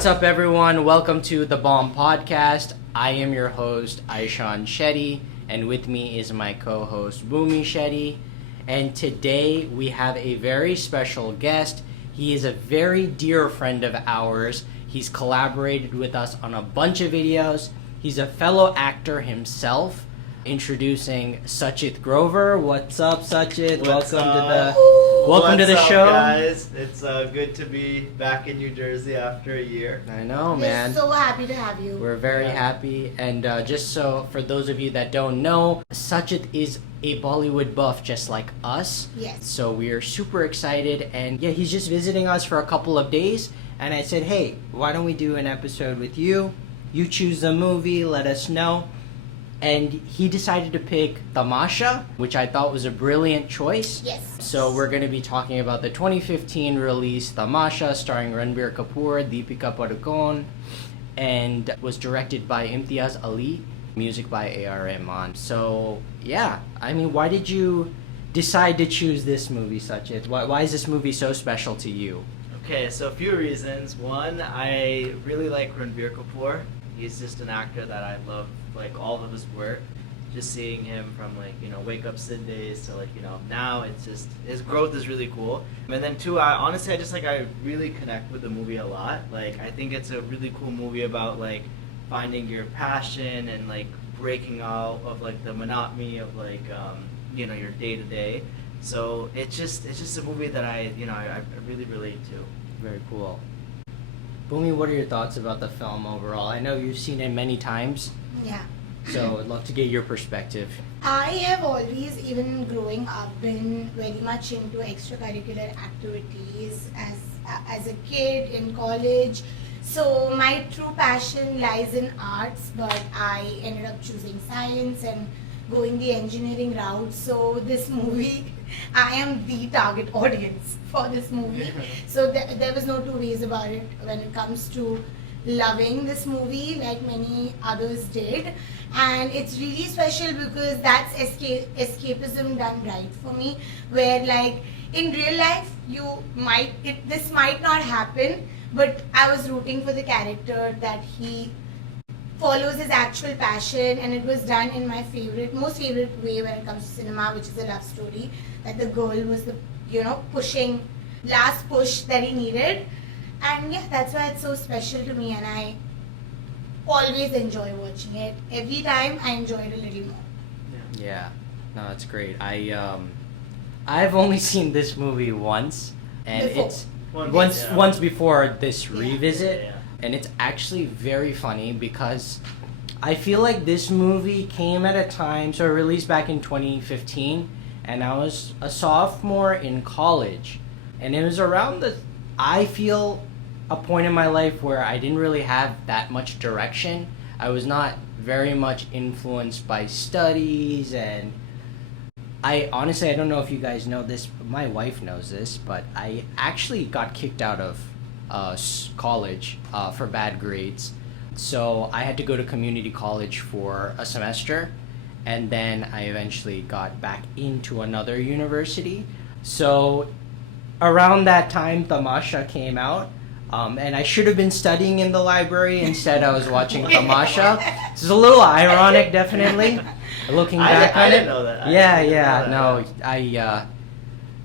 What's up, everyone? Welcome to the BoM Podcast. I am your host, Aishan Shetty, and with me is my co-host, Bhumi Shetty. And today we have a very special guest. He is a very dear friend of ours. He's collaborated with us on a bunch of videos. He's a fellow actor himself. Introducing Sachit Grover. What's up, Sachit? Welcome to the show, guys. It's good to be back in New Jersey after a year. I know, man. We're so happy to have you. We're very happy, and just so for those of you that don't know, Sachit is a Bollywood buff just like us. Yes. So we are super excited, and yeah, he's just visiting us for a couple of days, and I said, hey, why don't we do an episode with you? You choose the movie, let us know. And he decided to pick Tamasha, which I thought was a brilliant choice. Yes. So we're going to be talking about the 2015 release Tamasha, starring Ranbir Kapoor, Deepika Padukone, and was directed by Imtiaz Ali, music by A.R. Rahman. So yeah, I mean, why did you decide to choose this movie, Sachit? Why is this movie so special to you? Okay, so a few reasons. One, I really like Ranbir Kapoor. He's just an actor that I love, like, all of his work. Just seeing him from, like, Wake Up Sid days to, like, now it's just, his growth is really cool. And then two, I really connect with the movie a lot. Like, I think it's a really cool movie about, like, finding your passion and, like, breaking out of, like, the monotony of, like, your day-to-day. So it's just a movie that I really relate to. Very cool. Bhumi, what are your thoughts about the film overall? I know you've seen it many times. Yeah. So I'd love to get your perspective. I have always, even growing up, been very much into extracurricular activities as a kid in college. So my true passion lies in arts, but I ended up choosing science and going the engineering route. So this movie, I am the target audience for this movie. So there was no two ways about it when it comes to loving this movie like many others did. And it's really special because that's escapism done right for me, where, like, in real life this might not happen, but I was rooting for the character that he follows his actual passion, and it was done in my most favorite way when it comes to cinema, which is a love story. That the girl was the last push that he needed, and yeah, that's why it's so special to me, and I always enjoy watching it. Every time I enjoy it a little more. Yeah, no, that's great. I've only seen this movie once, and it's once before this revisit. Yeah. And it's actually very funny because I feel like this movie came at a time, so it released back in 2015, and I was a sophomore in college. And it was around I feel, a point in my life where I didn't really have that much direction. I was not very much influenced by studies, and I don't know if you guys know this, but my wife knows this, but I actually got kicked out of college for bad grades. So I had to go to community college for a semester, and then I eventually got back into another university. So around that time, Tamasha came out, and I should have been studying in the library. Instead, I was watching Tamasha. This is a little ironic, definitely, looking back on it. I didn't know that.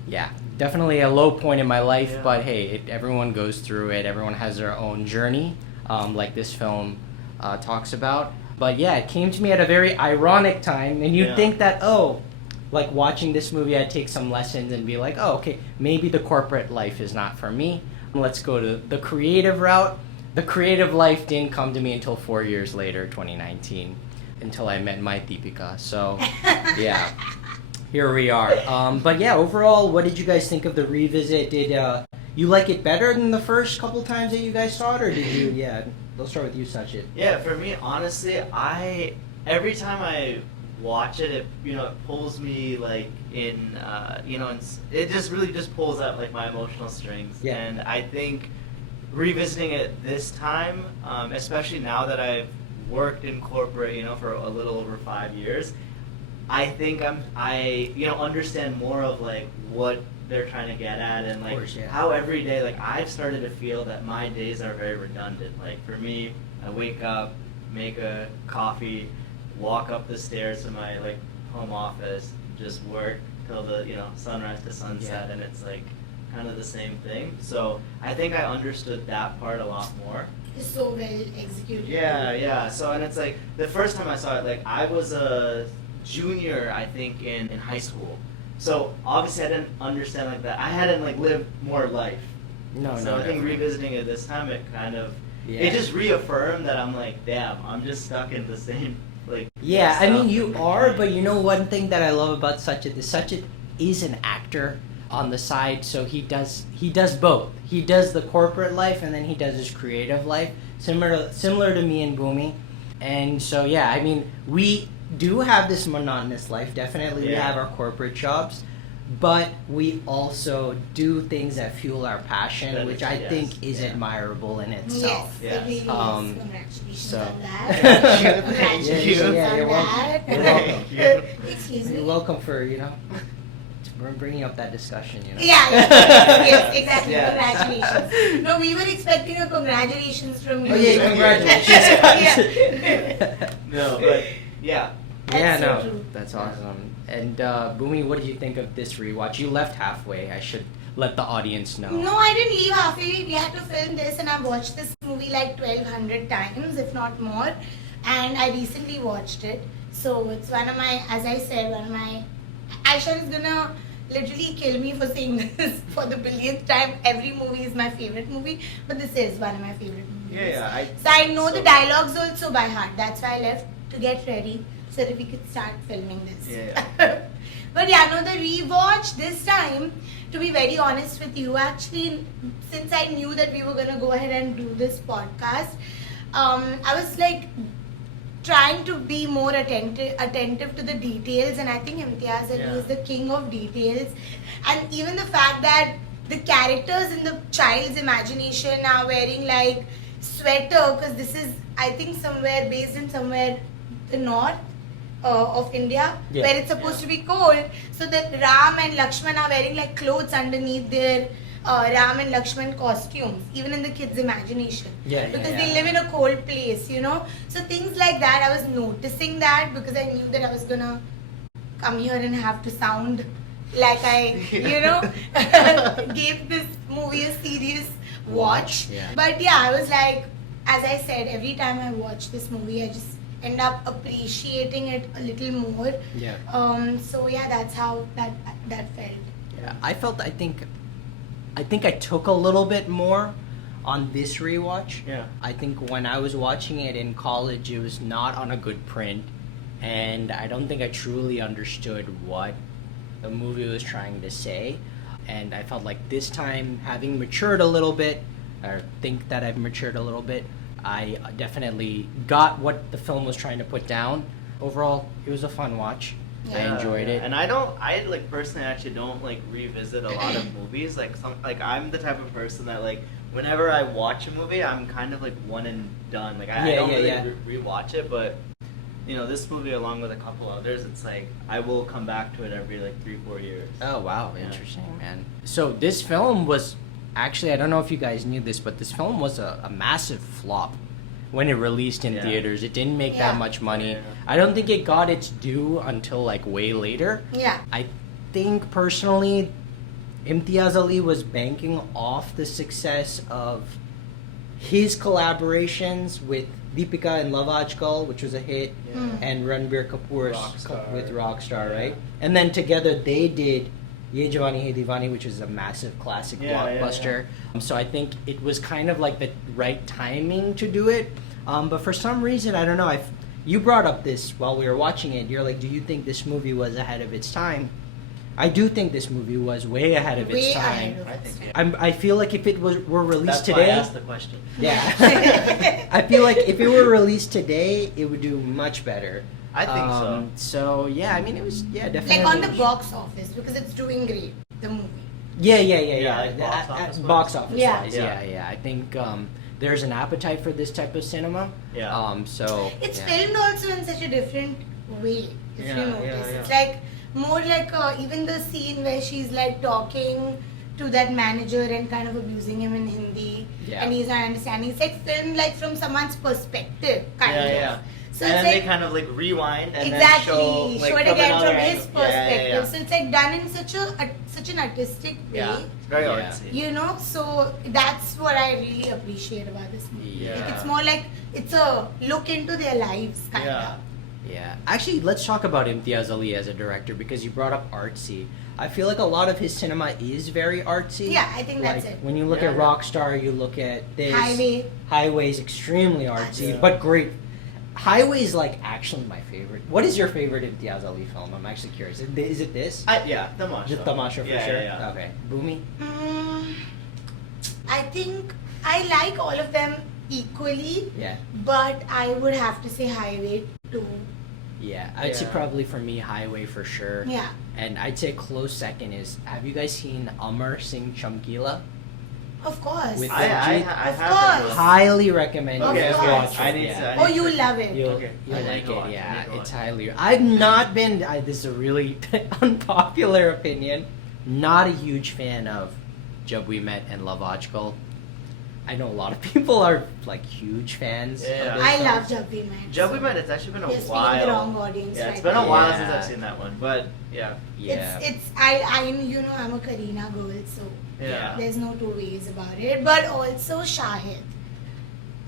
Yeah, definitely a low point in my life, but hey, everyone goes through it. Everyone has their own journey, like this film talks about. But yeah, it came to me at a very ironic time, and you'd think that, like watching this movie, I'd take some lessons and be like, okay, maybe the corporate life is not for me. Let's go to the creative route. The creative life didn't come to me until 4 years later, 2019, until I met my Deepika. So, yeah. Here we are. But yeah, overall, what did you guys think of the revisit? Did you like it better than the first couple times that you guys saw it, or did you? Yeah, let's start with you, Sachit. Yeah, for me, honestly, every time I watch it, it pulls me, like, in, it just really just pulls out, like, my emotional strings. Yeah. And I think revisiting it this time, especially now that I've worked in corporate, for a little over 5 years, I think I understand more of, like, what they're trying to get at, and like course, yeah. how every day, like I've started to feel that my days are very redundant. Like for me, I wake up, make a coffee, walk up the stairs to my like home office, just work till the sunrise to sunset, and it's like kind of the same thing. So I think I understood that part a lot more. It's so well executed. Yeah. So, and it's like the first time I saw it, like I was a junior, I think, in high school. So obviously I didn't understand like that. I hadn't like lived more life. So I think revisiting it this time, it kind of it just reaffirmed that I'm like, damn, I'm just stuck in the same like. Yeah, I mean you are, but you know one thing that I love about Sachit is an actor on the side, so he does both. He does the corporate life and then he does his creative life, similar to me and Bhumi. And so yeah, I mean we do have this monotonous life. Definitely, we have our corporate jobs, but we also do things that fuel our passion, which I think is admirable in itself. Yes, it really is. Congratulations so. on that. Congratulations you're on welcome. that. Excuse me. You're welcome for we're bringing up that discussion. Yes, exactly. Congratulations. No, we were expecting a congratulations from you. Oh yeah, congratulations. No, but yeah. That's so true. That's awesome. And Bhumi, what did you think of this rewatch? You left halfway. I should let the audience know. No, I didn't leave halfway. We had to film this, and I've watched this movie like 1,200 times, if not more. And I recently watched it. So it's one of my, as I said, Aisha is gonna literally kill me for saying this for the billionth time. Every movie is my favorite movie, but this is one of my favorite movies. So I know the dialogues also by heart. That's why I left to get ready so that we could start filming this. But yeah, no, the rewatch this time, to be very honest with you, actually, since I knew that we were gonna go ahead and do this podcast, I was like trying to be more attentive to the details, and I think Imtiaz Ali is the king of details. And even the fact that the characters in the child's imagination are wearing like sweater, because this is, I think, somewhere based in somewhere the north of India, where it's supposed to be cold. So that Ram and Lakshman are wearing like clothes underneath their Ram and Lakshman costumes, even in the kids' imagination. Because they live in a cold place, So things like that, I was noticing that because I knew that I was gonna come here and have to sound like I, gave this movie a serious watch. But yeah, I was like, as I said, every time I watch this movie, I just end up appreciating it a little more. So yeah, that's how that felt. I think I took a little bit more on this rewatch. I think when I was watching it in college, it was not on a good print, and I don't think I truly understood what the movie was trying to say. And I felt like this time, having matured a little bit, or think that I've matured a little bit, I definitely got what the film was trying to put down. Overall, it was a fun watch. I enjoyed it. And I like personally actually don't like revisit a lot of movies. Like I'm the type of person that like whenever I watch a movie, I'm kind of like one and done. Like I don't really rewatch it, but this movie along with a couple others, it's like I will come back to it every like 3-4 years. Oh wow, interesting, man. So this film was actually, I don't know if you guys knew this, but this film was a massive flop when it released in theaters. It didn't make that much money. I don't think it got its due until like way later. I think personally Imtiaz Ali was banking off the success of his collaborations with Deepika in Love Ajkal, which was a hit, and Ranbir Kapoor with Rockstar, right? And then together they did Ye Jawani Hai Diwani, which is a massive classic blockbuster. So I think it was kind of like the right timing to do it. But for some reason, I don't know, you brought up this while we were watching it. You're like, do you think this movie was ahead of its time? I do think this movie was way ahead of its time. I feel like if it were released today... That's why I asked the question. Yeah. I feel like if it were released today, it would do much better. I think so. So, yeah, I mean, it was, definitely. Like on the box office, because it's doing great, the movie. Yeah. Like box office Yeah. wise, yeah. I think there's an appetite for this type of cinema. Yeah. So it's filmed also in such a different way, if you notice. It's like more like even the scene where she's like talking to that manager and kind of abusing him in Hindi, and he's not understanding. It's like filmed like from someone's perspective, kind of. Yeah. So and it's then like, they kind of like rewind and exactly, then show it again another from his angle. perspective. Yeah. So it's like done in such an artistic way. Yeah, it's very artsy. You know, so that's what I really appreciate about this movie. Yeah. Like, it's more like it's a look into their lives, kind of. Yeah. Actually, let's talk about Imtiaz Ali as a director because you brought up artsy. I feel like a lot of his cinema is very artsy. Yeah, I think that's it. When you look at Rockstar, you look at this. Highway is extremely artsy, but great. Highway is like actually my favorite. What is your favorite Imtiaz Ali film? I'm actually curious. Is it this? Tamasha. The Tamasha for sure. Yeah. Okay, Boomy. I think I like all of them equally. Yeah. But I would have to say Highway too. Yeah, I'd say probably for me Highway for sure. Yeah. And I'd say close second is. Have you guys seen Amar Singh Chamkila? Of course. With I course. highly recommend you Okay, guys okay. watch it. I need to. Oh, you'll love it. You'll Okay. like it, I yeah. need to watch It's it. highly. I've not been. This is a really unpopular opinion. Not a huge fan of Jab We Met and Love Ajkal. I know a lot of people are like huge fans. Yeah. Of those I love songs. Jab We Met. Jab We Met, it's actually been a You're while. speaking the wrong audience. Yeah, it's right been a now. while Yeah. since I've seen that one, but yeah. Yeah. It's I you know I'm a Kareena girl, so Yeah. there's no two ways about it. But also Shahid.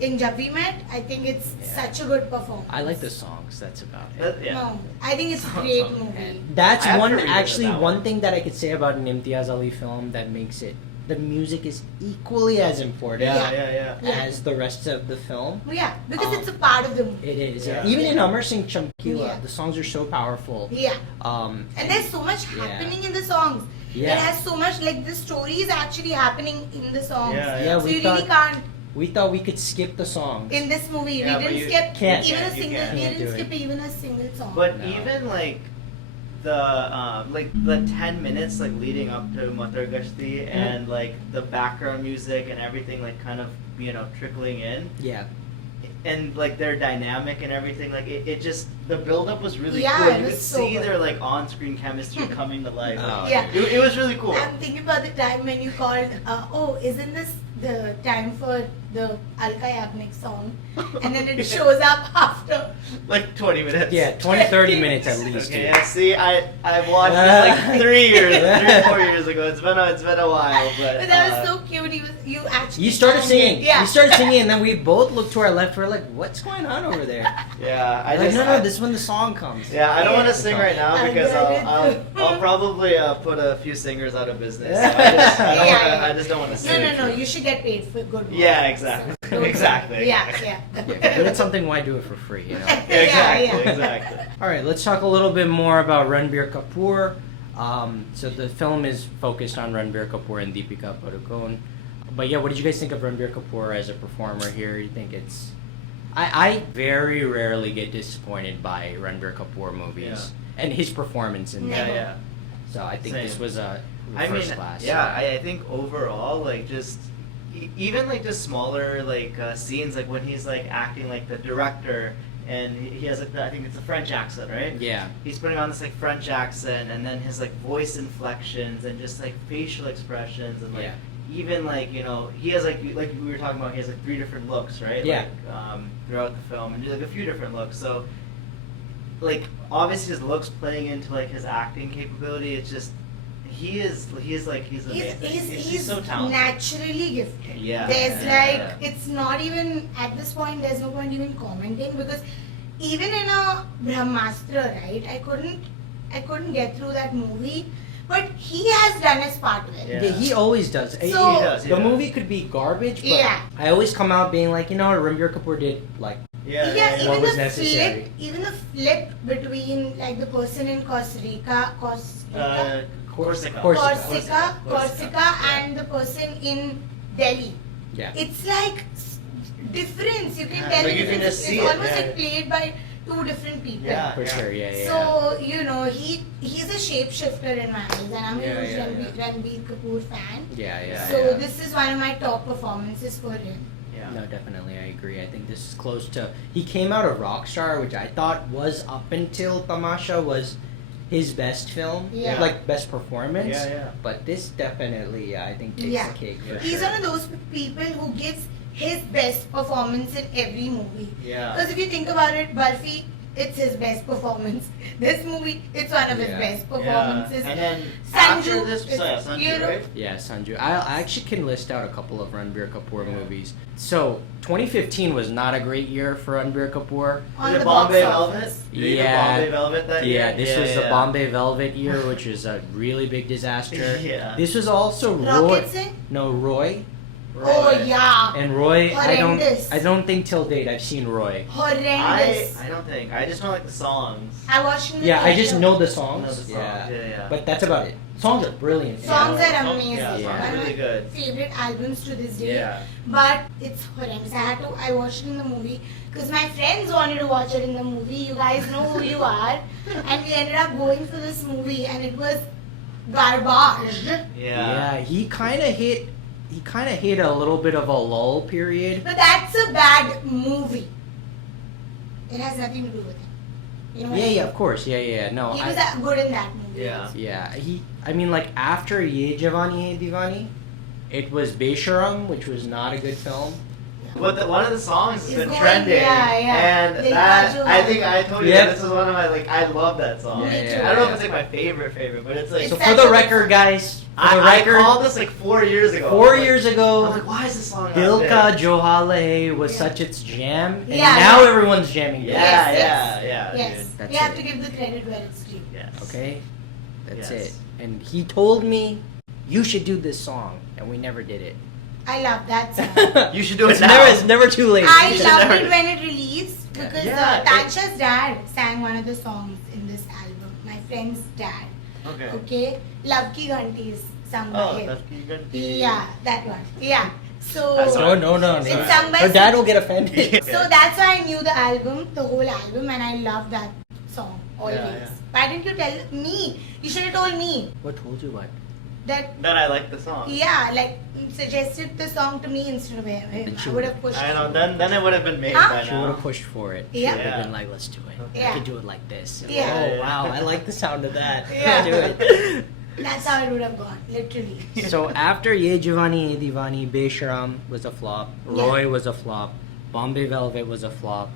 In Jab We Met, I think it's such a good performance. I like the songs. That's about it. No, I think it's a great movie. And that's I have one to revisit actually that one one. thing that I could say about an Imtiaz Ali film that makes it. The music is equally as important Yeah. as the rest of the film. Yeah, because it's a part of the movie. It is, Yeah. Even in Amar Singh Chamkila, Yeah. the songs are so powerful. Yeah. And there's so much happening in the songs. Yeah. It has so much, like the story is actually happening in the songs. Yeah, So we you really thought- can't. We thought we could skip the songs. In this movie, Yeah, we but didn't you skip can't. even a You single. can't. We Can't didn't do skip it. even a single song. But No. even like the 10 minutes like leading up to Matar Gashti and like the background music and everything like kind of trickling in Yeah. and like their dynamic and everything like it just the build up was really Yeah, cool. it You was could so see good. their like on screen chemistry coming to life. Oh, Yeah. It was really cool. I'm thinking about the time when you called, isn't this the time for the Alka Yagnik song? And then it shows up after. Like 20 minutes. Yeah, 20-30 minutes at least. Okay, dude. yeah, see, I watched this like 4 years ago. It's been a while, but But that was so cute. You actually. You started sang singing. it. Yeah. You started singing, and then we both looked to our left. We're like, "What's going on over there?" yeah, I Like, just no, this is when the song comes. Yeah, I don't want to Yeah. sing right now I because get I'll it. probably put a few singers out of business. So Yeah. I just don't want to sing. No. You should get paid for good work. Yeah, exactly. So, don't- Exactly. Yeah. Yeah, if you're good at something, why do it for free? You know. Exactly. All right, let's talk a little bit more about Ranbir Kapoor. So the film is focused on Ranbir Kapoor and Deepika Padukone. But yeah, what did you guys think of Ranbir Kapoor as a performer here? You think it's... I very rarely get disappointed by Ranbir Kapoor movies and his performance in them. Yeah. So I think this Same. was a I mean, first class. yeah, I think overall, like, just even like just smaller like scenes, like when he's like acting like the director, and he has like I think it's a French accent, right? Yeah. He's putting on this like French accent, and then his like voice inflections and just like facial expressions, and like even like he has like we were talking about, he has like 3 different looks, right? Yeah. Like, throughout the film, and do like a few different looks. So like obviously his looks playing into like his acting capability. It's just he's amazing. He's so talented. Naturally gifted. Yeah. There's Yeah. it's not even at this point. There's no point even commenting, because even in a Brahmastra, right? I couldn't get through that movie, but he has done his part well. Yeah. He always does. So- He does. The movie could be garbage, but Yeah. I always come out being like, Ranbir Kapoor did like Yeah. even What was the necessary. even the flip between like the person in Costa Rica, Corsica. Corsica, and the person in Delhi. yeah. It's like difference. You can Yeah, tell like the you can difference. just see It's it, almost yeah. like played by 2 different people. Yeah. For sure, yeah. So he's a shapeshifter in my eyes, and I'm a Yeah, huge yeah. Ranbir Kapoor fan. Yeah. So this is one of my top performances for him. Yeah. No, definitely, I agree. I think this is close to. He came out of Rockstar, which I thought was up until Tamasha was his best film, Yeah. like best performance. Yeah. But this definitely, I think, takes Yeah. the cake. For He's sure. one of those people who gives his best performance in every movie. Yeah. Because if you think about it, Barfi, it's his best performance. This movie, it's one of his Yeah. best performances. And then Sanju after this, is, Sanju, you know, right? Yeah, Sanju. I actually can list out a couple of Ranbir Kapoor movies. So 2015 was not a great year for Ranbir Kapoor. on Did the Bombay box Velvet? office. Did he do Yeah. Bombay Velvet that year? Yeah, this was the yeah. Bombay Velvet year, which was a really big disaster. Yeah. This was also Rocket Roy. Singh? No, Roy. Oh yeah. And Roy, Horrendous. I don't think till date I've seen Roy. Horrendous. I don't think. I just know like the songs. I watched it in the Yeah, I just theater. know the I know songs. the songs. Yeah. But that's about it. Songs are brilliant. Songs Yeah. are amazing. Yeah, songs One are of really my good. favorite albums to this day. Yeah. But it's horrendous. I watched it in the movie because my friends wanted to watch it in the movie. You guys know who you are. And we ended up going for this movie and it was garbage. Yeah, he kind of hit a little bit of a lull period. But that's a bad movie. It has nothing to do with it. You know what I mean? Yeah, of course. Yeah. No, He was good in that movie. Yeah. yeah, I mean, like after Ye Jawani Hai Diwani, it was Besharam, which was not a good film. But one of the songs has It's been going- trending, yeah. and They that got you I on. think I told you Yeah. that this is one of my like I love that song. Yeah, Me too. I don't know if it's like my favorite, but it's like It's So such for the a- record, guys, for the I record, called this like 4 years ago. 4 Like, years I was ago, like, why is this song Dil not Ka big? Jo Hai was Yeah. such its jam, and Yeah, now yeah. everyone's jamming. Yeah, to it. Yes, yeah, Yes. dude. That's We have it. to give the credit where it's due. Yes. Okay, that's Yes. it. And he told me, you should do this song, and we never did it. I love that song. You should do it it's now. It's never too late. I You should loved never- it when it released because Yeah, Tansha's dad sang one of the songs in this album. My friend's dad. Okay. Okay, Love Ki Ghanti is sung by Oh, him. that's good. Yeah, that one. Yeah. So That's No, all. no. It's Sorry. sung by Her dad will get offended. So that's why I knew the album, the whole album, and I love that song always. Yeah. Why didn't you tell me? You should have told me What told you what? that. That I like the song. Yeah, like suggested the song to me instead of him. And she I would have pushed. I know. it. Then it would have been made Huh? by She would now. have pushed for it. Yeah. She would have Yeah. been like, let's do it. Yeah. I can do it like this. Yeah. Oh, wow. I like the sound of that. Yeah. Do it. That's how it would have gone, literally. So after Ye Jawani Hai Diwani, Besharam was a flop. Yeah. Roy was a flop. Bombay Velvet was a flop.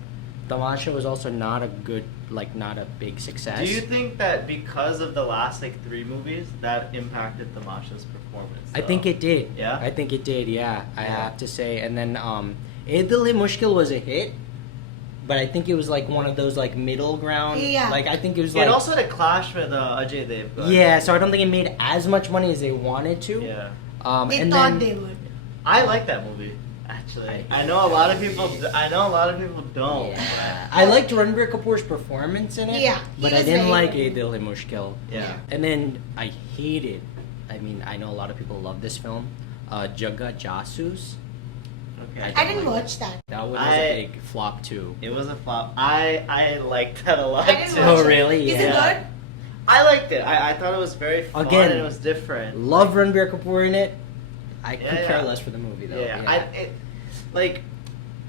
Tamasha was also not a good, like, not a big success. Do you think that because of the last like 3 movies that impacted Tamasha's performance? I think it did. Yeah? I think it did, yeah. I Yeah. have to say. And then Eid Mushkil was a hit, but I think it was like one of those like middle ground. Yeah. Like I think it was It like also had a clash with Ajay Devgan. yeah. So I don't think it made as much money as they wanted to. Yeah. They And thought then, they would. I like that movie. Actually, I I know a lot of people. I know a lot of people don't. Yeah. I liked Ranbir Kapoor's performance in it. Yeah, he But I was didn't very like good. Eid Mushkil. Yeah. And then I hated. I mean, I know a lot of people love this film. Jaga Jasus. Okay. I didn't watch that. That one was I- a big flop too. It was a flop. I liked that a lot I didn't too. watch Oh, it. really? Is Yeah. it good? I liked it. I thought it was very fun Again, and it was different. Love Ranbir Kapoor in it. I could Yeah, care yeah. less for the movie though. Yeah.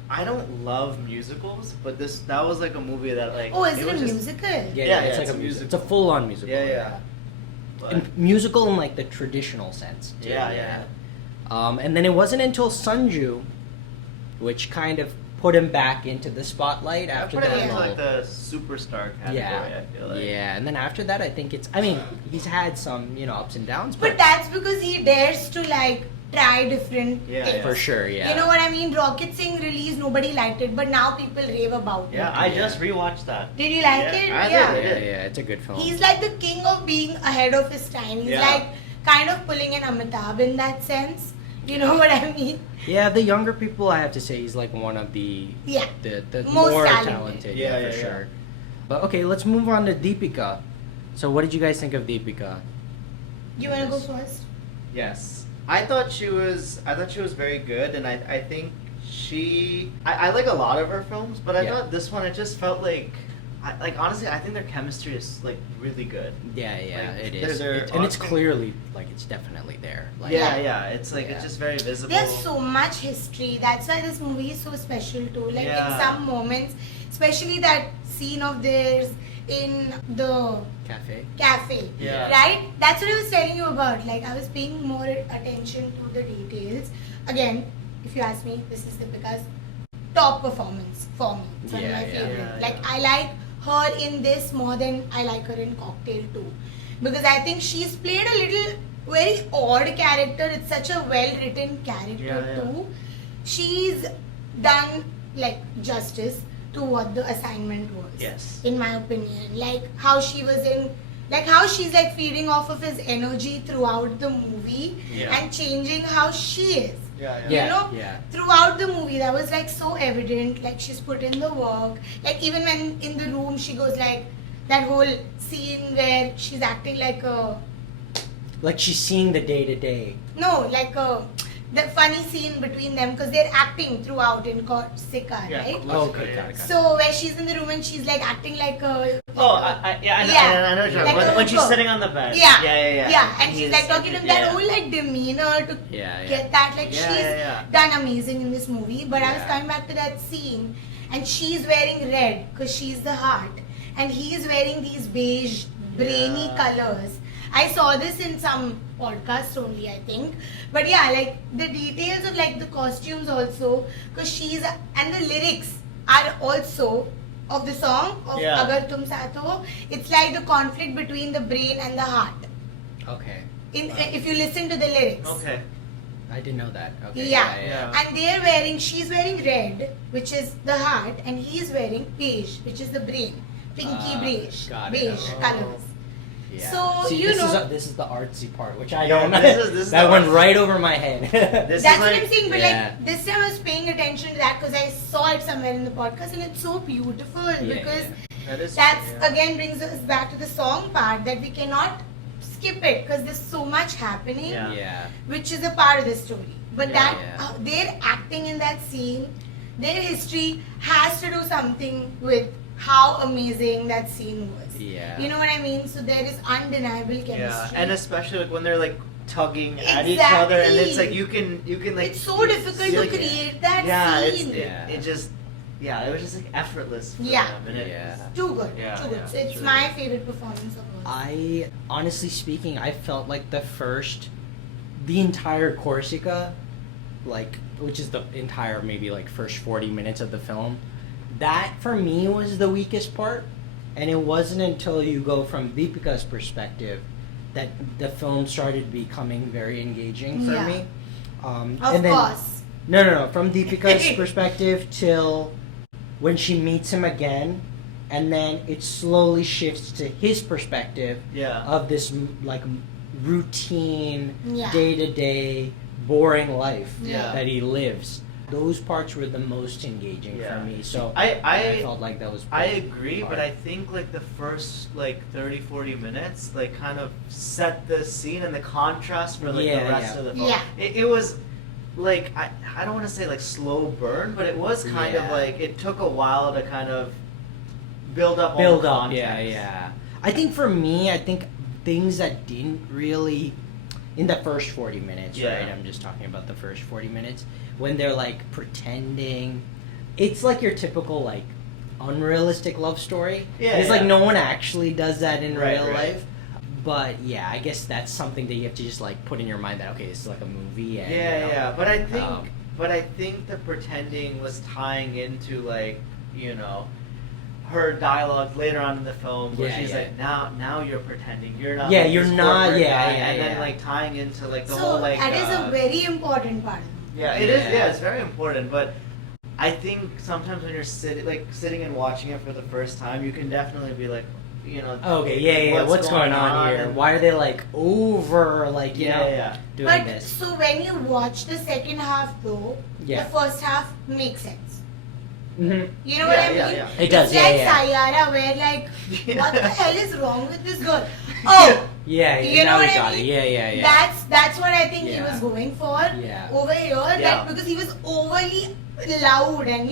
I don't love musicals, but that was like a movie that like. Oh, is it was a just- musical? Yeah, it's like a a musical. musical. It's a full-on musical. Yeah. But, And musical in like the traditional sense. Too, yeah. And then it wasn't until Sanju, which kind of put him back into the spotlight I after put it that. into lull. like the superstar category. Yeah, I feel like. yeah, and then after that, I think it's. I mean, he's had some, ups and downs, But that's because he dares to like try different Yeah, things. yeah. for sure, yeah. You know what I mean? Rocket Singh released, nobody liked it, but now people rave about Yeah, it. I Yeah. just rewatched that. Did you like Yeah, it? I did, Yeah. yeah, it's a good film. He's like the king of being ahead of his time. He's Yeah. like kind of pulling an Amitabh in that sense. You know what I mean? Yeah, the younger people, I have to say, he's like one of the Yeah. the Most more talented. talented, Yeah, for yeah. sure. But okay, let's move on to Deepika. So, what did you guys think of Deepika? You wanna go first? Yes, I thought she was very good, and I think I like a lot of her films, but I Yeah. thought this one it just felt like honestly I think their chemistry is like really good. Yeah, Like, it is, they're and it's on- clearly like it's definitely there. Like, Yeah, it's like Yeah. it's just very visible. There's so much history. That's why this movie is so special too. Like in Yeah. some moments, especially that scene of theirs in the Cafe. Yeah. Right? That's what I was telling you about. Like, I was paying more attention to the details. Again, if you ask me, this is Deepika's top performance for me. It's one of my favorite. Yeah. Like, I like her in this more than I like her in Cocktail 2. Because I think she's played a little very odd character. It's such a well-written character too. She's done like justice to what the assignment was. Yes. In my opinion. Like how she was in, like how she's like feeding off of his energy throughout the movie and changing how she is. You know, throughout the movie that was like so evident. Like she's put in the work. Like even when in the room she goes like that whole scene where she's acting like she's seeing the day to day. No, like the funny scene between them because they're acting throughout in Sika, right? Oh, okay, got it. So where she's in the room and she's like acting like a. I know what you're talking about. When she's sitting on the bed. Yeah, and she's like talking to him, that whole like demeanor to get that. Like she's done amazing in this movie. But I was coming back to that scene and she's wearing red because she's the heart. And he's wearing these beige, brainy colors. I saw this in some podcast only, I think. But yeah, like the details of like the costumes also, because and the lyrics are also of the song of Agar Tum Saath Ho. It's like the conflict between the brain and the heart. Okay. If you listen to the lyrics. Okay. I didn't know that. Okay. Yeah. And she's wearing red, which is the heart, and he's wearing beige, which is the brain. Pinky beige colors. Yeah. So see, this is the artsy part, which I don't know. This that went right over my head. That's what I'm saying. But like this time I was paying attention to that because I saw it somewhere in the podcast, and it's so beautiful because that's again brings us back to the song part that we cannot skip it because there's so much happening, which is a part of the story. But their acting in that scene, their history has to do something with how amazing that scene was. You know what I mean? So there is undeniable chemistry. Yeah, and especially like when they're like tugging at each other, and it's like you can like. It's so difficult to create that scene. It was just like effortless. For them, and too good. Too good. So it's my favorite performance of hers. Honestly speaking, I felt like the entire Corsica, like which is the entire maybe like first 40 minutes of the film. That for me was the weakest part, and it wasn't until you go from Deepika's perspective that the film started becoming very engaging for me. Of course. No. From Deepika's perspective till when she meets him again, and then it slowly shifts to his perspective of this like routine, day-to-day, boring life that he lives. Those parts were the most engaging for me. So I felt like that was I agree, but I think like the first like 30-40 minutes like kind of set the scene and the contrast for like the rest of the film. It was like I don't want to say like slow burn, but it was kind of like it took a while to kind of build up all the context. I think for me, things that didn't really in the first 40 minutes, right? I'm just talking about the first 40 minutes when they're like pretending. It's like your typical like unrealistic love story. It's like no one actually does that in real life. But I guess that's something that you have to just like put in your mind that okay, this is like a movie. And, But I think the pretending was tying into like her dialogue later on in the film where she's like now you're pretending you're not you're not and then like tying into like the whole like that is a very important part. It is. It's very important, but I think sometimes when you're sitting and watching it for the first time, you can definitely be like, what's going on here? Why are they like over like doing but, this? So when you watch the second half though, the first half makes sense. Mm-hmm. You know what I mean? It does. It's like Sayara, where like, what the hell is wrong with this girl? Oh, you know what I mean? That's what I think he was going for over here. That because he was overly loud and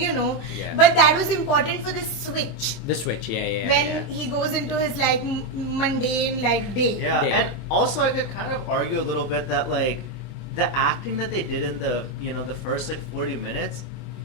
but that was important for the switch. The switch, when he goes into his like mundane like day. And also I could kind of argue a little bit that like the acting that they did in the the first like 40 minutes.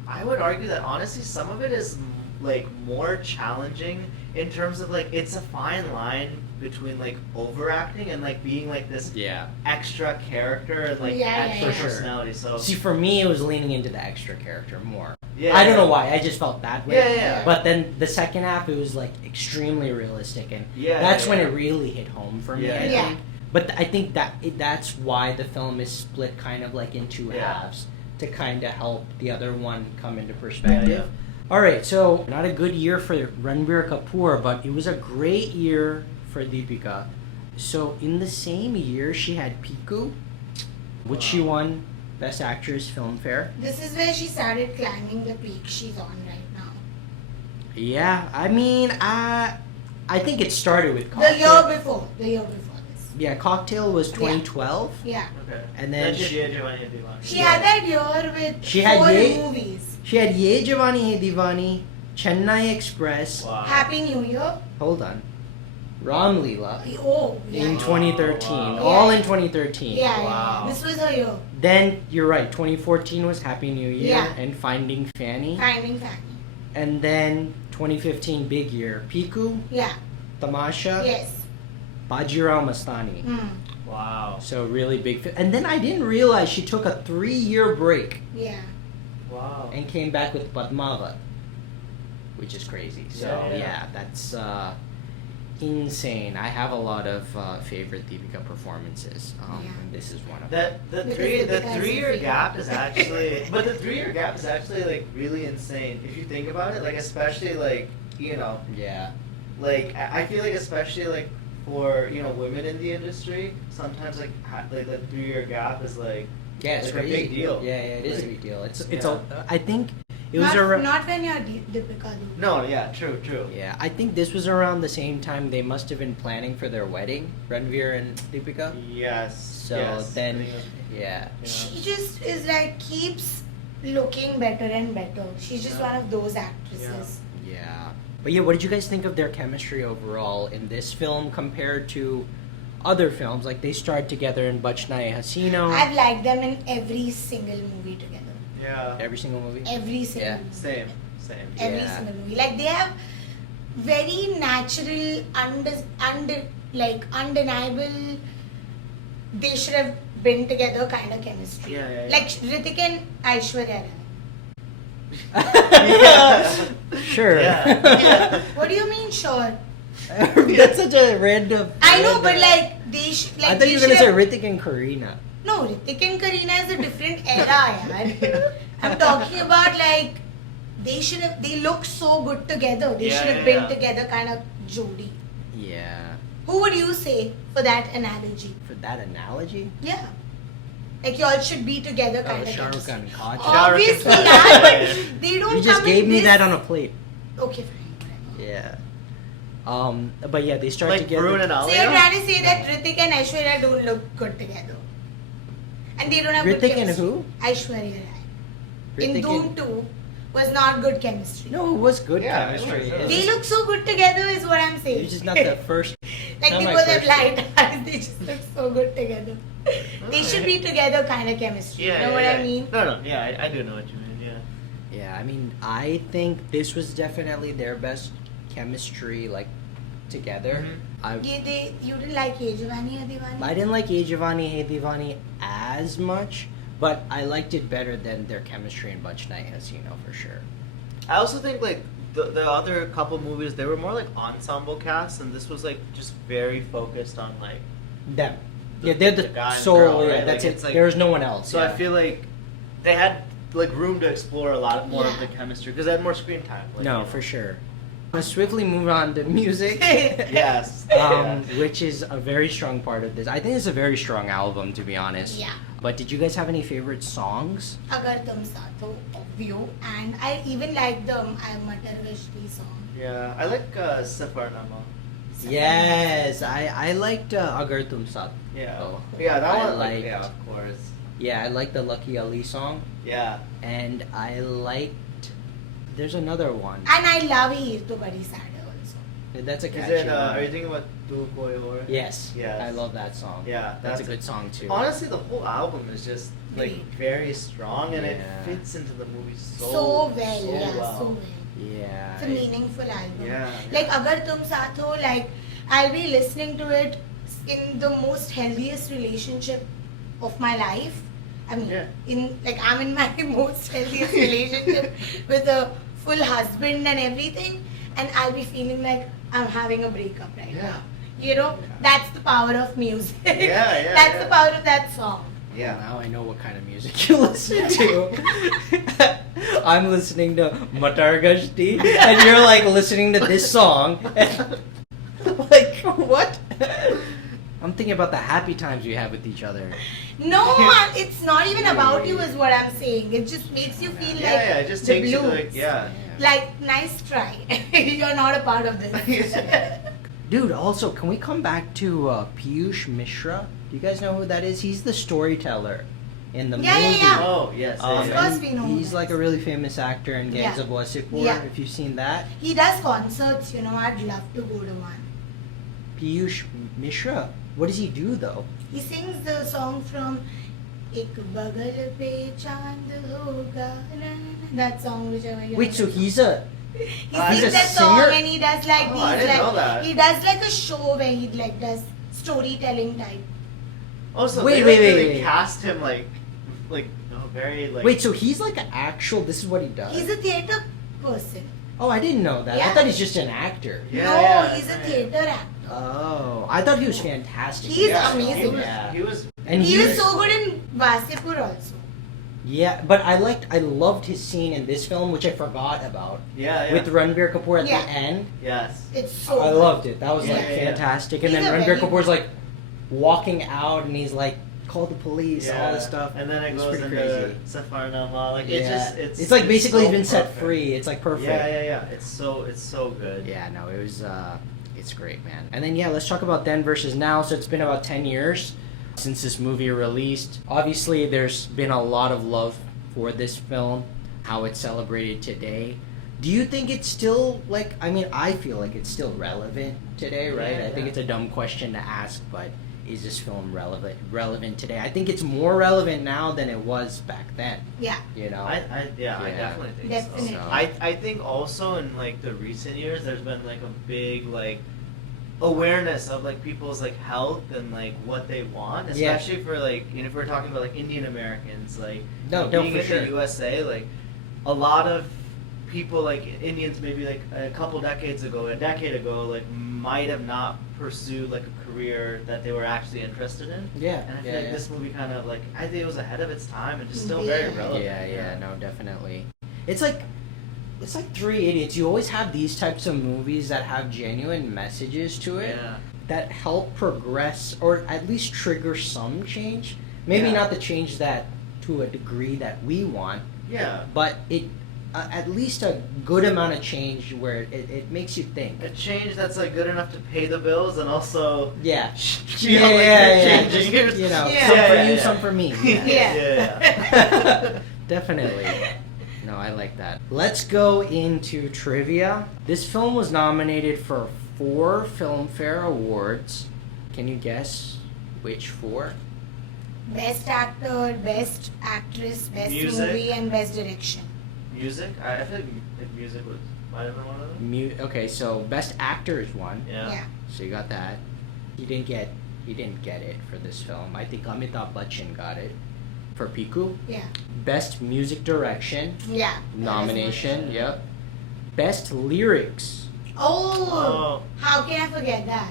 I would argue that honestly some of it is like more challenging in terms of like it's a fine line between like overacting and like being like this Yeah. extra character and like extra For sure. personality. So See, for me, it was leaning into the extra character more. yeah, I don't know why. I just felt that way. Yeah. But then the second half, it was like extremely realistic, and Yeah, that's when yeah. it really hit home for me. Yeah. I Yeah. think. But I think that's why the film is split kind of like in two Yeah. halves to kind of help the other one come into perspective. Yeah. All right, so not a good year for Ranbir Kapoor, but it was a great year for Deepika. So in the same year, she had Piku, which she won Best Actress Filmfare. This is where she started climbing the peak she's on right now. Yeah, I mean, I think it started with The Cocktail. year before this. Yeah, Cocktail was 2012. Yeah. Okay. And then she had Giovanni Divani. She had that year with She had 4 Ye- movies. She had Ye Jawani Hai Diwani, Chennai Express. Wow. Happy New Year. Hold on, Ram Leela Oh, yeah. in 2013. Wow. All in 2013. Yeah, Wow. yeah. This was her year. Then you're right. 2014 was Happy New Year Yeah. and Finding Fanny. Finding Fanny. And then 2015 big year. Piku, Yeah. Tamasha, Yes. Bajirao Mastani. Hmm. Wow. So really big. And then I didn't realize she took a 3-year break Yeah. Wow. and came back with Padmavat, which is crazy. So Yeah. that's insane. I have a lot of favorite Deepika performances. Yeah. And this is one of them. That the Because three the Deepika is 3 year your gap is favorite. actually but the 3 year gap is actually like really insane if you think about it, like especially like Yeah. like I feel like especially like for women in the industry sometimes like like the 3 year gap is like Yeah, it's like a crazy. big deal. Yeah, it is a Like, big deal. It's yeah. I think it was Not, around. not when you're Deepika. no, yeah, true. Yeah, I think this was around the same time they must have been planning for their wedding, Ranveer and Deepika. Yes. So yes. then, I think it was- yeah. She just is like keeps looking better and better. She's just Yeah. one of those actresses. Yeah. But yeah, what did you guys think of their chemistry overall in this film compared to other films? Like they starred together in Bachna Hasino. I've liked them in every single movie together. Yeah. Every single movie. Every single Yeah. movie. Same. Every Yeah. single movie. Like they have very natural, undeniable. They should have been together kind of chemistry. Yeah. Like Hrithik and Aishwarya Rai. Sure. Yeah. What do you mean, sure? That's such a random. I know, but like they should. Like I thought they you were gonna should say have- Hrithik and Karina. No, Hrithik and Kareena is a different era, yaar. I'm talking about like they look so good together. They Yeah, should have yeah, been yeah. together kind of jodi. Yeah. Who would you say for that analogy? For that analogy. Yeah. Like y'all should be together Oh, kind of Shah Rukh chemistry. Khan Khan. Obviously, Shah Rukh yeah, Khan. but they don't You just come in gave me this- that on a plate. Okay, fine. Whatever. Yeah. But yeah, they start Like together. Varun and So Alia? you're trying to say that Hrithik and Aishwarya don't look good together. And they don't have good Hrithik and chemistry. who? Aishwarya Rai. In Hrithik Doom and- 2 was not good chemistry. No, it was good Yeah, chemistry. it was. They look so good together is what I'm saying. It's just not the first. Like not my because of first- light eyes, they just look so good together. They should be together kind of chemistry. Yeah, you know what I mean? No, yeah, I do know what you mean. Yeah. Yeah, I mean, I think this was definitely their best chemistry, like together. Mhm. You didn't like Ye Jawani Hai Diwani? I didn't like Ye Jawani Hai Diwani as much, but I liked it better than their chemistry in Bachna Hasino for sure. I also think like the other couple movies they were more like ensemble casts, and this was like just very focused on like. Them. Yeah, they're the, guy and sole. girl, Yeah, right? that's Like, it. it's like- There's no one else. So yeah. I feel like they had like room to explore a lot more of Yeah. the chemistry because they had more screen time. Like, No, for sure. Let's swiftly move on to music. Yes. Which is a very strong part of this. I think it's a very strong album, to be honest. Yeah. But did you guys have any favorite songs? Agar Tum Saath Ho of View, and I even like the Matar Vashti song. Yeah, I like Safarnama. Yes, I liked Agar Tum Saath. Yeah. Oh. Yeah, that I one. Like, liked- yeah, of course. Yeah, I liked the Lucky Ali song, Yeah. and I liked. There's another one. And I love Heer To Badi Sad Hai also. That's a Is catchy it? one. Are you thinking about Tu Koi Aur? Yes. Yes. I love that song. Yeah, That's a that's good song too. Honestly, the whole album is just like Great. very strong, and Yeah. it fits into the movie so So well, so yeah, well. so well. Yeah. It's a meaningful album. Yeah. Like Agar Tum Saath Ho, like I'll be listening to it in the most healthiest relationship of my life. I mean, I'm in my most healthiest relationship with a full husband and everything, and I'll be feeling like I'm having a breakup right now. You know, that's the power of music. That's the power of that song. Yeah. Now I know what kind of music you listen to. I'm listening to Matar Gashti, and you're like listening to this song. And, like, what? I'm thinking about the happy times we have with each other. No, it's not even about you, is what I'm saying. It just makes you feel like it just the takes you blues. Like, nice try. You're not a part of this. Dude, also, can we come back to Piyush Mishra? Do you guys know who that is? He's the storyteller in the movie. Yeah. Oh, yes. Of course we know. He's like a really famous actor in Gangs of Wasseypur, if you've seen that. He does concerts, you know, I'd love to go to one. Piyush Mishra. What does he do, though? He sings the song from Ek Bagal Pe Chand Hoga. That song, whichever you Wait, so he's a... He he's sings a that song singer? and he does like these, I didn't know that. he does like a show where he like does storytelling type. Also, Wait, they cast him like very like. Wait, so he's like an actual... This is what he does? He's a theatre person. Oh, I didn't know that. I Yeah. thought he's just an actor. He's a theatre actor. Oh, I thought he was fantastic. He's amazing. He was. And He was so good in Wasseypur also. Yeah, but I loved his scene in this film, which I forgot about. With Ranbir Kapoor at the end. Yes. It's so I good. loved it. That was like fantastic. And He's then a Ranbir very- Kapoor's like walking out and he's like, call the police, all this stuff. And then it It's goes pretty into crazy. Safarnama. Like It's like basically so been set perfect. free. It's like perfect. Yeah. It's so good. Yeah, no, it was it's great, man. And then let's talk about then versus now. So it's been about 10 years since this movie released. Obviously, there's been a lot of love for this film, how it's celebrated today. Do you think it's still like, I mean, I feel like it's still relevant today, right? I think it's a dumb question to ask, but is this film relevant today? I think it's more relevant now than it was back then. Yeah. You know? I definitely think Definitely. so. I think also in like the recent years there's been like a big like awareness of like people's like health and like what they want, especially for like, you know, if we're talking about like Indian Americans, like being for in sure. the USA, like a lot of people like Indians maybe like a decade ago like might have not pursued like a career that they were actually interested in. And I feel like this movie kind of like, I think it was ahead of its time and just still very relevant. No, definitely. It's like Three Idiots. You always have these types of movies that have genuine messages to it that help progress or at least trigger some change. Maybe not the change that to a degree that we want. But it at least a good amount of change where it makes you think. A change that's like good enough to pay the bills and also Just, you know, some for you, some for me. Definitely. No, I like that. Let's go into trivia. This film was nominated for 4 Filmfare Awards. Can you guess which 4? Best actor, best actress, best Music. movie, and best direction. Music? I feel like music might have been one of them. Okay, so best actor is one. Yeah. So you got that. He didn't get it for this film. I think Amitabh Bachchan got it for Piku. Yeah. Best music direction Yeah. nomination. Yep. Best lyrics Oh, how can I forget that?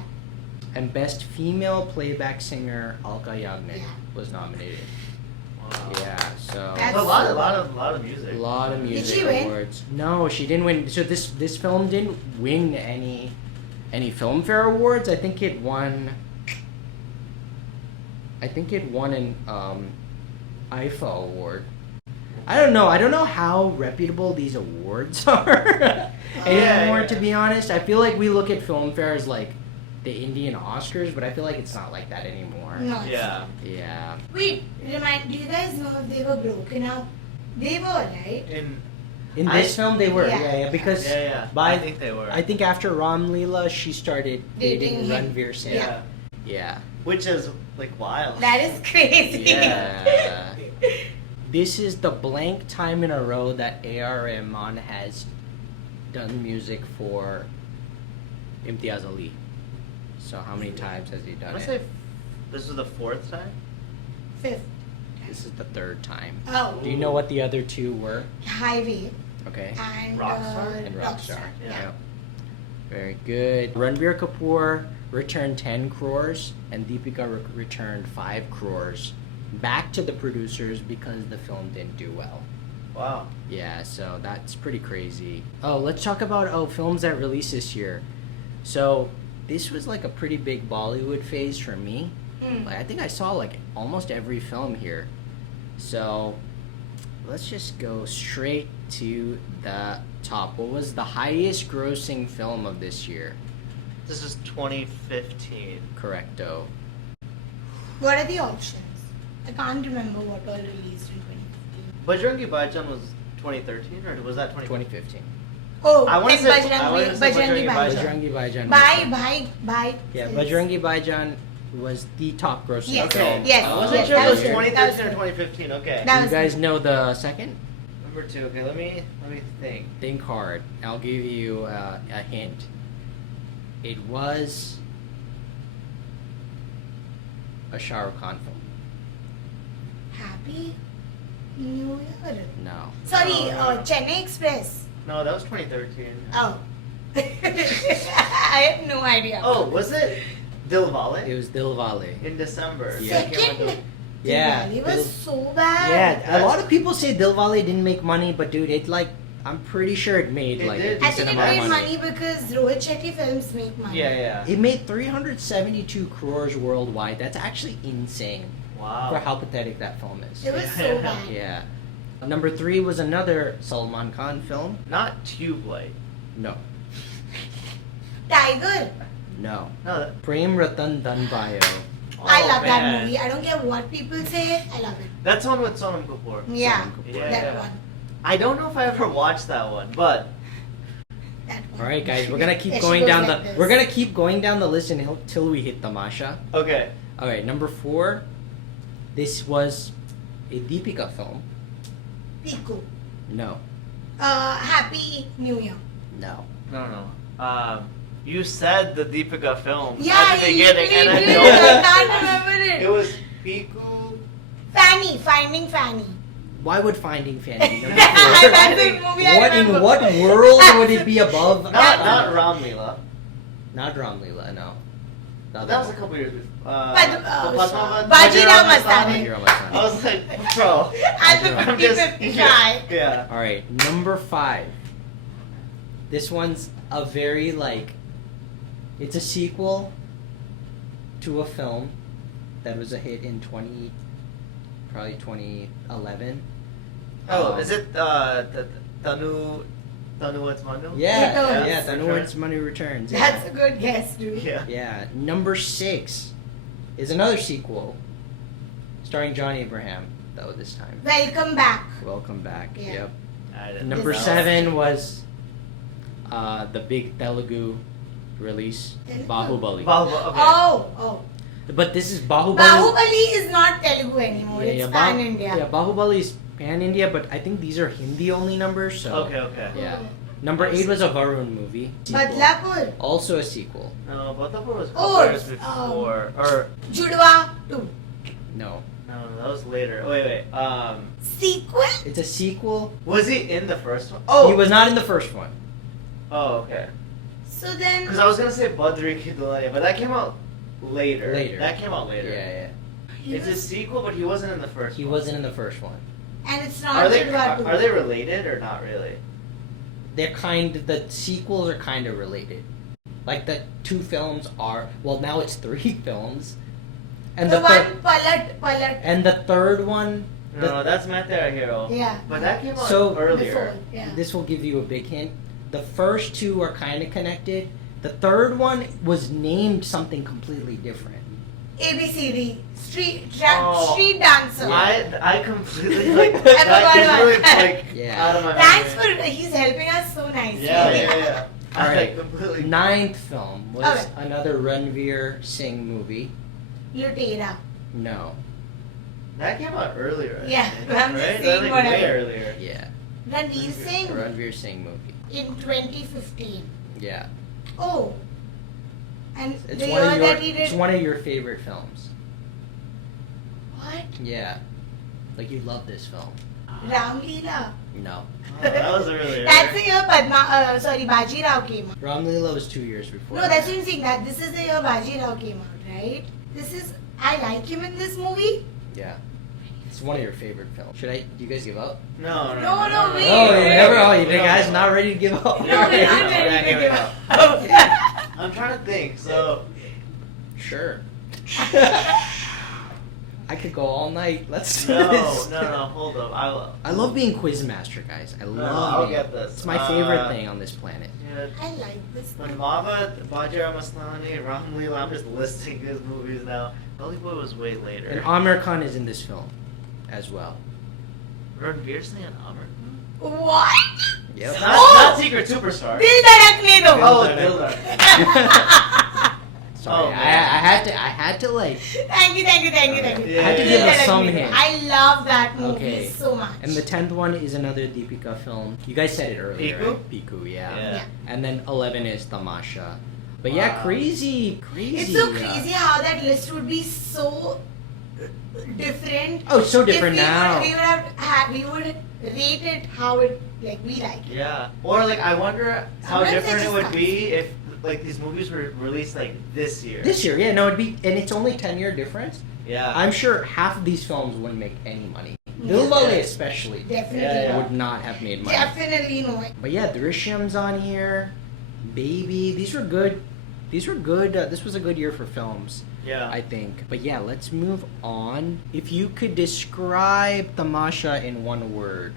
and best female playback singer Alka Yagnik was nominated. Wow. Yeah, so That's A lot of music. a lot of music she win? awards. No, she didn't win. So this film didn't win any Filmfare awards. I think it won an IFA award. I don't know how reputable these awards are anymore. To be honest, I feel like we look at Filmfare as like the Indian Oscars, but I feel like it's not like that anymore. No. Yeah. Yeah. Wait, do you guys know if they were broken up? They were, right? In this film, they were. Yeah. Because I think they were. I think after Ram Leela, she started dating him. Ranveer Singh. Yeah. Yeah. Which is like wild. That is crazy. Yeah. This is the blank time in a row that A.R. Rahman has done music for Imtiaz Ali. So how many times has he I done want it? to say this is the 4th time? 5th. This is the 3rd time. Oh. Do you know what the other 2 were? Highway Okay. and Rockstar? And Rockstar. Rockstar. Yeah. Very good. Ranbir Kapoor returned 10 crores and Deepika returned 5 crores back to the producers because the film didn't do well. Wow. Yeah, so that's pretty crazy. Oh, let's talk about films that released this year. So this was like a pretty big Bollywood phase for me. Like, I think I saw like almost every film here. So let's just go straight to the top. What was the highest grossing film of this year? This is 2015. Correcto. What are the options? I can't remember what all released in 2015. Bajrangi Bhaijaan was 2013 or was that 2015? 2015. Oh, I wanna like say- I wanna say Bajrangi Bajrangi Bhaijaan. Bajrangi Bhaijaan. Bye. Yeah, Bajrangi Bhaijaan was the top grossing Yes, film. yes, I wasn't yes, sure that if it was was good. 2013 or That was 2015. Okay. That Do you was guys good. know the second? Number 2. Okay, let me think. Think hard. I'll give you a hint. It was a Shah Rukh Khan film. Happy New Year. No. Sorry, No. Chennai Express. No, that was 2013. Oh. I have no idea. Oh, was it Dilwale? It was Dilwale. In December. Yeah. It came out Second. Yeah, It was so bad. Yeah, a lot of people say Dilwale didn't make money, but dude, it like I'm pretty sure it made It like did. a I decent think it amount made of money because Rohit Shetty films make money. Yeah. It made 372 crores worldwide. That's actually insane Wow. for how pathetic that film is. It was so bad. Yeah. Number 3 was another Salman Khan film. Not Tube Light. No. Tiger. No. No, that, Prem Ratan Dhan Bio. I oh, love that man. movie. I don't care what people say. I love it. That's one with Sonam Kapoor. Yeah, Kapoor. that Yeah. one. I don't know if I ever watched that one, but That one. All right, guys, we're gonna keep Yeah, she going goes down like the. this. We're gonna keep going down the list until we hit Tamasha. okay. All right, number 4. This was a Deepika film. Piku. No. Happy New Year. No. No. You said the Deepika film Yeah, at the beginning, you and I did. know I can't remember it it. was Piku. Fanny. Finding Fanny. Why would Finding Fanny be number That's 4? the movie I What in remember. what world would it be above? Not Ramlila. Not Ramlila, no. The other That was a one. couple years before. Bajirao Mastani. Bajirao Mastani. I was like, bro. At the I'm 55th try. Yeah. All right, number 5. This one's a very like. It's a sequel to a film that was a hit in 2011. Oh, is it Tanu What's Manu? Yeah, Returns. yeah. The North's Money Returns. Yeah. That's a good guess, dude. Yeah. Yeah. Number 6 is another sequel, starring Johnny Abraham. Though this time. Welcome back. Welcome back. Yeah. Yep. I didn't Number This is- 7 was the big Telugu release, Telugu? Bahubali. Okay. Oh. But this is Bahubali. Bahubali is not Telugu anymore. It's pan India. Yeah, Bahubali is pan India, but I think these are Hindi only numbers. So Okay. yeah. Number 8 was a Varun movie. Sequel. Badlapur. Also a sequel. No, Badlapur was a Oh, couple years before. Or Judwa 2. No. no, that was later. Oh, wait. Sequel? It's a sequel. Was he in the first one? He was not in the first one. Oh, okay. So then. Because I was gonna say Badri Ki Dulhania, but that came out later. Later. That came out later. Yeah. It's a sequel, but he wasn't in the first. He one. wasn't in the first one. And it's not Are they Judwa 2. are they related or not really? The sequels are kind of related. Like the 2 films are, well now it's 3 films. And the the one third, Palat. and the third one, No, that's Matera Hero. Yeah. But that came out So- earlier. Before. Yeah. this will give you a big hint. The first 2 are kind of connected. The third one was named something completely different. ABCD. Street Oh. Street Dancer. I completely like I forgot that is about really that. like Yeah. out of my Thanks memory. for he's helping us so nicely. Yeah. All I right. completely. 9th film was Okay. another Ranveer Singh movie. Lutera. No. That came out earlier. I Yeah, think, I'm just right? saying That, like, whatever. way earlier. Yeah. Ranveer Singh. Ranveer Singh movie. in 2015. Yeah. Oh. And It's the one year of your, that he did. it's one of your favorite films. What? Yeah. Like you love this film. Ram Leela. No. Oh, that was really. That's the year Baji Rao came out. Ram Leela was 2 years before. No, that's what I'm saying. That this is the year Baji Rao came out, right? I like him in this movie. Yeah. It's one of your favorite films. Do you guys give up? No, No, wait. Oh, you never. Oh, you No. guys not ready to give up? No, we're not ready to give up. I'm trying to think. So. Sure. I could go all night. Let's do No, this. no, hold up. I love being quizmaster, guys. I love I'll it. get this. It's my favorite thing on this planet. Yeah. I like this. When Mama, Bajirao Maslany, Ram Leela, I'm just listing his movies now. Bollywood was way later. And Amir Khan is in this film as well. Ranbir Singh and Amir. What? Yep. Not Secret Superstar. Dil Dhadakne Do. Oh, Dildar. Sorry, Oh, I man. had to like. Thank you. Yeah, I had to yeah, give yeah. us some Dhadakne Do. hint. I love that movie Okay. so much. And the 10th one is another Deepika film. You guys said it earlier, Piku? right? Piku, yeah. Yeah. And then 11 is Tamasha. But yeah, Wow. crazy. It's so crazy how that list would be so different. Oh, it's so different If now. we would rate it how it like we like it. Yeah. Or like, I wonder how Sometimes different it it would just be if like these movies were released like this year. This year, yeah, no, it'd be, and it's only 10-year difference. Yeah. I'm sure half of these films wouldn't make any money. Yeah. Dilwale especially Definitely Yeah, not. would not have made money. Definitely no. But yeah, Drishyam's on here. Baby, these were good. These were good. This was a good year for films, Yeah. I think. But yeah, let's move on. If you could describe Tamasha in one word,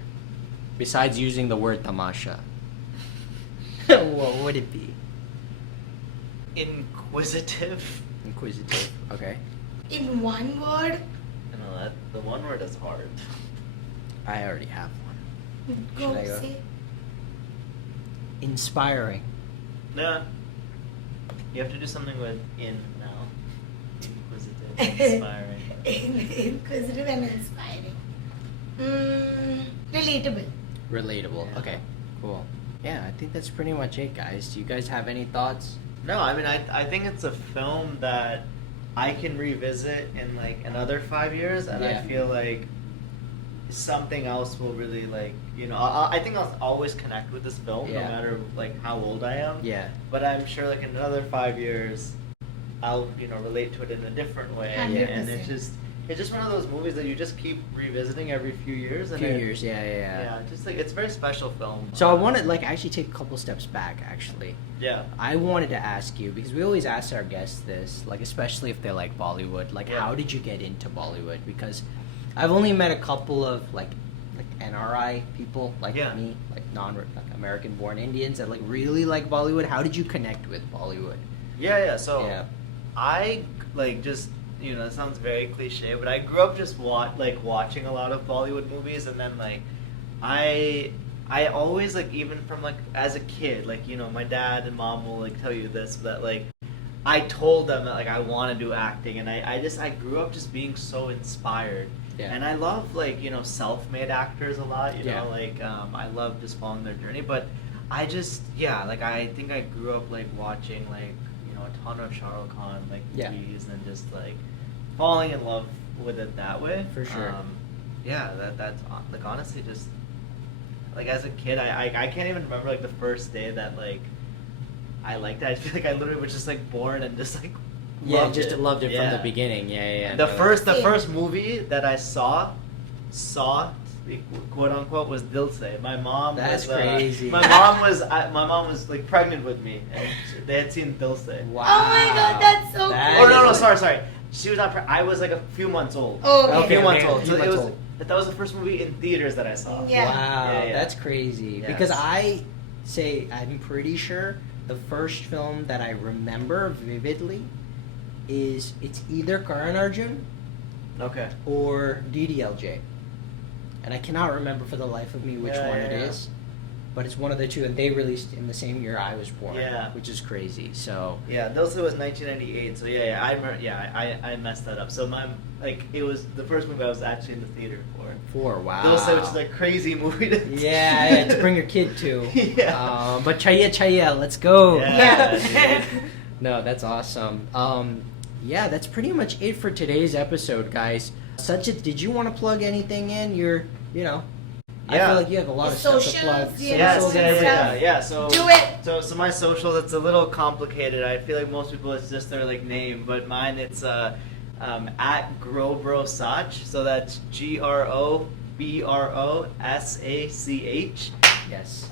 besides using the word Tamasha, what would it be? Inquisitive. Inquisitive. Okay. In one word, I know that the one word is hard. I already have one. go Should I go? say. Inspiring. Yeah. You have to do something with in now. Inquisitive, inspiring. Inquisitive and inspiring. Relatable. Relatable. Yeah. Okay. Cool. Yeah, I think that's pretty much it, guys. Do you guys have any thoughts? No, I mean I think it's a film that I can revisit in like another 5 years, and Yeah. I feel like something else will really like I think I'll always connect with this film Yeah. no matter like how old I am. Yeah. But I'm sure like in another 5 years, I'll relate to it in a different way, and 100%. it's just one of those movies that you just keep revisiting every few years. And Few it- years. Yeah. Yeah, just like it's a very special film. So I want to like actually take a couple steps back. Actually, Yeah. I wanted to ask you because we always ask our guests this, like especially if they like Bollywood, like Yeah. how did you get into Bollywood? Because I've only met a couple of like NRI people like Yeah. me, like American born Indians that like really like Bollywood. How did you connect with Bollywood? Yeah. So Yeah. I like just it sounds very cliche, but I grew up just watching a lot of Bollywood movies, and then like I always like even from like as a kid, like my dad and mom will like tell you this, that like I told them that like I want to do acting, and I grew up just being so inspired. Yeah. And I love like self-made actors a lot. Yeah. Like I love just following their journey. But I just like I think I grew up like watching like a ton of Shah Rukh Khan like Yeah. movies, and just like falling in love with it that way. For sure. Yeah, that's like honestly just like as a kid I can't even remember like the first day that like I liked it. I feel like I literally was just like born and just like Yeah, loved just it. loved it from Yeah. the beginning. Yeah. The no, first movie that I saw, quote unquote, was Dil Se. My mom. That's was, crazy. My mom was like pregnant with me, and they had seen Dil Se. Wow. Oh my god, that's so That cool. Oh no, is- sorry. She was not. I was like a few months old. Oh, A okay. few Okay, months okay, old. a So few it months was. old. That was the first movie in theaters that I saw. Yeah. Wow, Yeah, yeah. that's crazy. Yes. Because I'm pretty sure the first film that I remember vividly it's either Karan Arjun Okay. or DDLJ. And I cannot remember for the life of me which Yeah, one yeah, it yeah. is. but it's one of the two, and they released in the same year I was born. Yeah. Which is crazy. So. Yeah, Dulce was 1998. So I remember. Yeah, I messed that up. So it was the first movie I was actually in the theater for. Wow. Dulce, which is a crazy movie to Yeah, to bring your kid to. Yeah. But Chaya, let's go. Yeah. No, that's awesome. Yeah, that's pretty much it for today's episode, guys. Sachit, did you want to plug anything in? I feel like you have a lot of stuff to plug. Yeah. So Do it. So my social, it's a little complicated. I feel like most people it's just their like name, but mine it's at GroBroSach. So that's GroBroSach. Yes.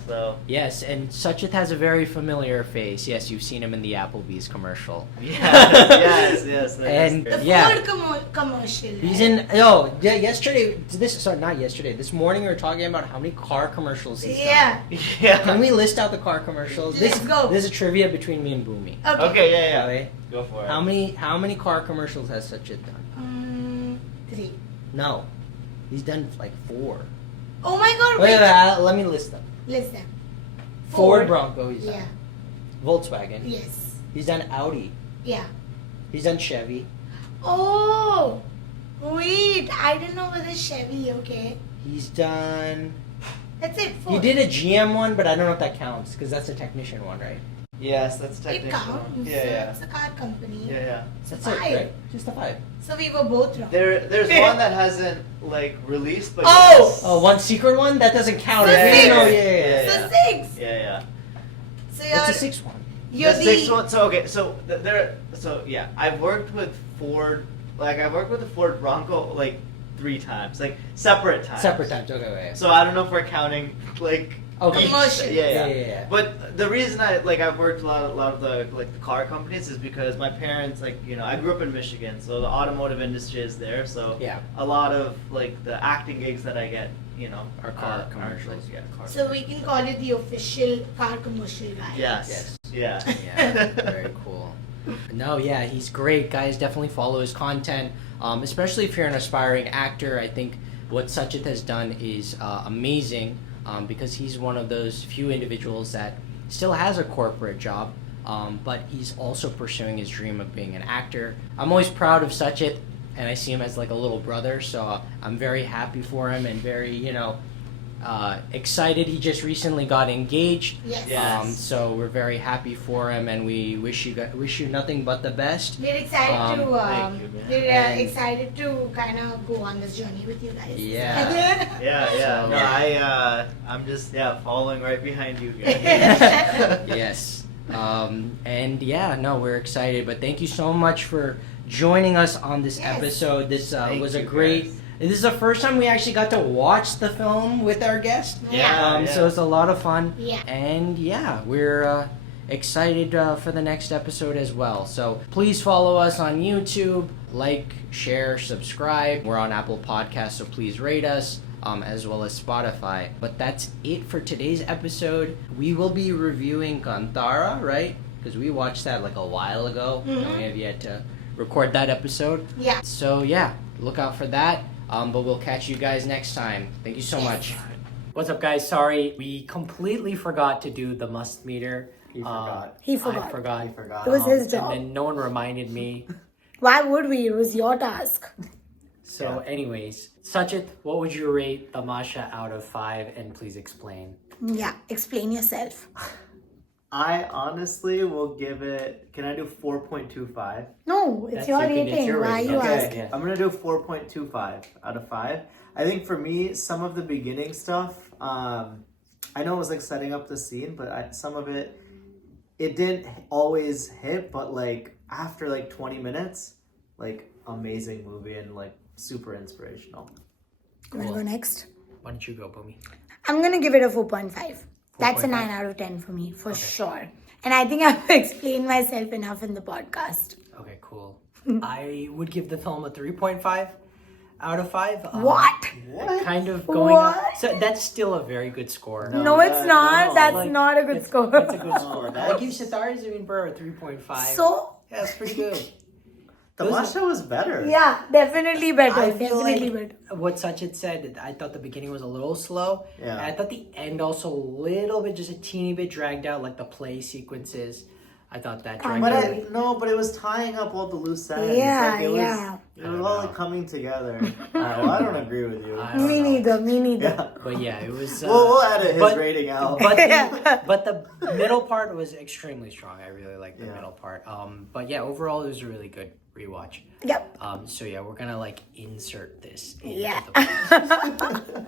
Yes, and Sachit has a very familiar face. Yes, you've seen him in the Applebee's commercial. Yes. And The yeah. Ford commercial. He's in. Oh, yeah. Yesterday. Not yesterday. This morning we were talking about how many car commercials he's done. Yeah. Can we list out the car commercials? Let's go. This is a trivia between me and Boomy. Okay. Yeah. Okay? Go for it. How many car commercials has Sachit done? 3. No, he's done like 4. Oh my God! Wait, let me list them. Listen. Ford Bronco. He's Yeah. done. Volkswagen. Yes. He's done Audi. Yeah. He's done Chevy. Oh, wait! I didn't know whether Chevy. Okay. He's done. That's it. 4. He did a GM one, but I don't know if that counts because that's a technician one, right? Yes, that's It technically. counts. Yeah. It's a car company. Yeah. That's 5. it, right? Just a 5. So we were both wrong. There's one that hasn't like released, but Oh! yes. Oh, one secret one? That doesn't count. So If you 6. know, yeah. So 6. Yeah. So What's the 6th one? you're The sixth one. So okay. So yeah, I've worked with Ford. Like I've worked with the Ford Bronco like 3 times, like separate times. Separate times. Okay. So I don't know if we're counting like. Okay. Commercials. Yeah. But the reason I've worked a lot of the car companies is because my parents I grew up in Michigan, so the automotive industry is there. So Yeah. a lot of the acting gigs that I get, Are car commercials. car. So we can call it the official car commercial guy. Yes. Yeah. Yeah. Very cool. No, yeah, he's great, guys. Definitely follow his content, especially if you're an aspiring actor. I think what Sachit has done is amazing. Because he's one of those few individuals that still has a corporate job, but he's also pursuing his dream of being an actor. I'm always proud of Sachit, and I see him as like a little brother, so I'm very happy for him and very, excited. He just recently got engaged. Yes. So we're very happy for him, and we wish you nothing but the best. We're excited thank you, man. we're excited to kind of go on this journey with you guys. Yeah. Yeah. So- No, I'm just following right behind you guys. Yes. And yeah, no, we're excited. But thank you so much for joining us on this Yes. episode. This Thank was a you, great. guys. This is the first time we actually got to watch the film with our guest. Yeah. So it's a lot of fun. Yeah. And yeah, we're excited for the next episode as well. So please follow us on YouTube, like, share, subscribe. We're on Apple Podcasts, so please rate us. As well as Spotify. But that's it for today's episode. We will be reviewing Kantara, right? Because we watched that like a while ago, and we have yet to record that episode. Yeah. So yeah, look out for that. But we'll catch you guys next time. Thank you so much. What's up, guys? Sorry, we completely forgot to do the must meter. He forgot. He forgot. I forgot. It was his job. And then no one reminded me. Why would we? It was your task. So, anyways, Sachit, what would you rate Tamasha out of 5? And please explain. Yeah. Explain yourself. I honestly will give it. Can I do 4.25? No, it's That's your your- rating. it's your Why are rating. you Okay. asking? Yeah. I'm gonna do 4.25 out of 5. I think for me, some of the beginning stuff, I know it was like setting up the scene, but some of it didn't always hit. But like after like 20 minutes, like amazing movie and like super inspirational. You want to go next? Why don't you go, Boomy? I'm going to give it a 4.5. That's a 4.5? 9 out of 10 for me, for sure. And I think I've explained myself enough in the podcast. Okay, cool. I would give the film a 3.5 out of 5. What? Kind of going up. What? So that's still a very good score. No, it's not. no, That's Like, not a good it's- score. That's a good score. I give Sitar Zameen Par a 3.5. So, Yeah, it's pretty good. Tamasha was better. Yeah, definitely better. I feel Definitely like better. what Sachit said, I thought the beginning was a little slow. Yeah. And I thought the end also a little bit, just a teeny bit dragged out, like the play sequences. I thought that dragged But out. but it was tying up all the loose ends. Yeah, like, it yeah. was all like coming together. I don't agree with you. I don't Me know. neither. Me neither. Yeah. But yeah, it was. We'll edit his but- rating out. But the middle part was extremely strong. I really liked the Yeah. middle part. But yeah, overall it was a really good rewatch. Yep. So yeah, we're gonna like insert this. Into Yeah. the